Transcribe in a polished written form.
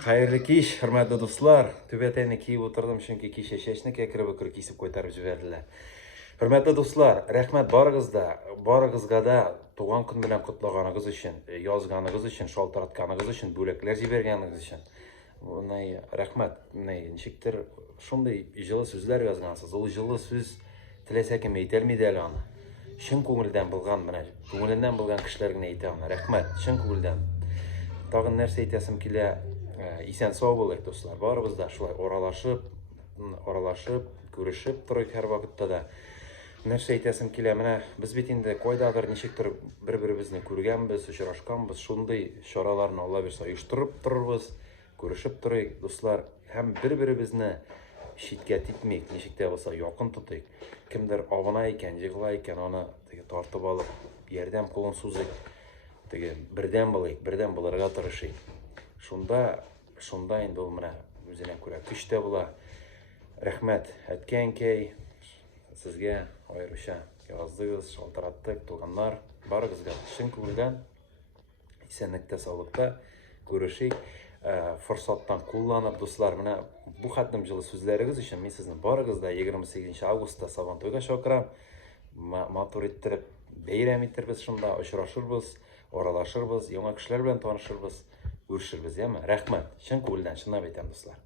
Қайырлы кеш, hurmatli do'stlar. Төбетәйне киіп отырдым, чөнки кеше шешне кәкірі-бүкір кисіп қойтарып жіберділер. Hurmatli do'stlar, рәхмәт барыгызга да туган көн белән котлаганыгыз өчен, язганыгыз өчен, шалтыратканыгыз өчен, бүләкләр җибәргәнегез өчен. Рәхмәт. Ничектер шундый җылы сүзләр язгансыз. Ул җылы сүз теләсә кем әйтә алмый әле аны. Чын күңелдән булган менә, күңеленнән булган кешеләр генә әйтә аны. Рәхмәт, чын күңелдән. Тагын нәрсә әйтәсем килә. Исән сау булыйк, дуслар. Барыбыз да шулай аралашып, күрешеп торыйк һәр вакытта да. Нәрсә әйтәсем килә, менә без бит инде кайдадыр ничектер бер-беребезне күргәнбез, очрашканбыз, шундый чараларны Алла бирсә оештырып торырбыз, күрешеп торыйк, дуслар, һәм бер-беребезне читкә тикмик, ничек тә булса якын тотыйк. Кемдер авына икән, җыгыла икән, аны тартып алып, ярдәм кулын сузыйк. Бердәм булырга тырышыйк. Шунда инде ул менә үзенә күрә көч тә була. Рәхмәт, әткәй, сезгә аеруча яздыгыз, шалтыраттык, туганнар, барыгызга чын күңелдән исәнлектә, саулыкта күрешик. Форсаттан кулланып, дуслар, менә бу хәтнең җылы сүзләрегез өчен мин сезне барыгыз да 28 августта Сабантуйга чакырам. Матур иттереп, бәйрәм иттербез шунда, очрашырбыз, аралашырбыз, яңа кешеләр белән танышырбыз, күрешербез, яме? Рәхмәт, чын күңелдән чынлап әйтәм, дуслар.